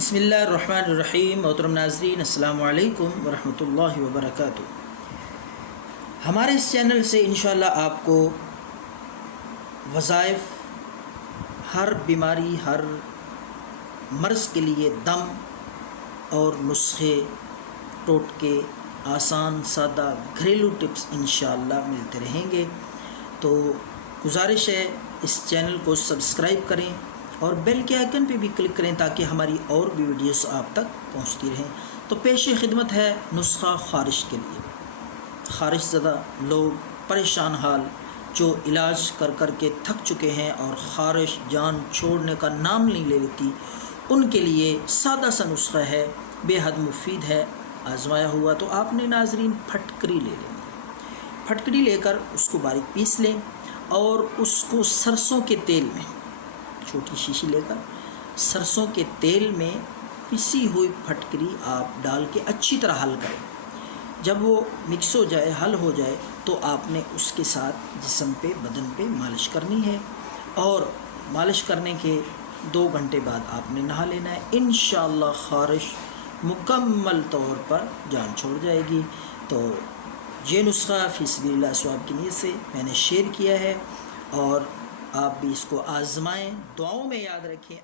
بسم اللہ الرحمن الرحیم۔ محترم ناظرین، السلام علیکم ورحمۃ اللہ وبرکاتہ۔ ہمارے اس چینل سے انشاءاللہ آپ کو وظائف، ہر بیماری، ہر مرض کے لیے دم اور نسخے، ٹوٹکے، آسان سادہ گھریلو ٹپس انشاءاللہ ملتے رہیں گے۔ تو گزارش ہے اس چینل کو سبسکرائب کریں اور بیل کے آئیکن پہ بھی کلک کریں تاکہ ہماری اور بھی ویڈیوز آپ تک پہنچتی رہیں۔ تو پیش خدمت ہے نسخہ خارش کے لیے۔ خارش زدہ لوگ، پریشان حال، جو علاج کر کر کے تھک چکے ہیں اور خارش جان چھوڑنے کا نام نہیں لے لیتی، ان کے لیے سادہ سا نسخہ ہے، بے حد مفید ہے، آزمایا ہوا۔ تو آپ نے ناظرین پھٹکری لے لیں، پھٹکری لے کر اس کو باریک پیس لیں اور اس کو سرسوں کے تیل میں، چھوٹی شیشی لے کر سرسوں کے تیل میں پسی ہوئی پھٹکری آپ ڈال کے اچھی طرح حل کریں۔ جب وہ مکس ہو جائے، حل ہو جائے، تو آپ نے اس کے ساتھ جسم پہ، بدن پہ مالش کرنی ہے اور مالش کرنے کے 2 گھنٹے بعد آپ نے نہا لینا ہے۔ انشاءاللہ خارش مکمل طور پر جان چھوڑ جائے گی۔ تو یہ نسخہ فی سبیل اللہ ثواب کی نیت سے میں نے شیئر کیا ہے اور آپ بھی اس کو آزمائیں، دعاؤں میں یاد رکھیں۔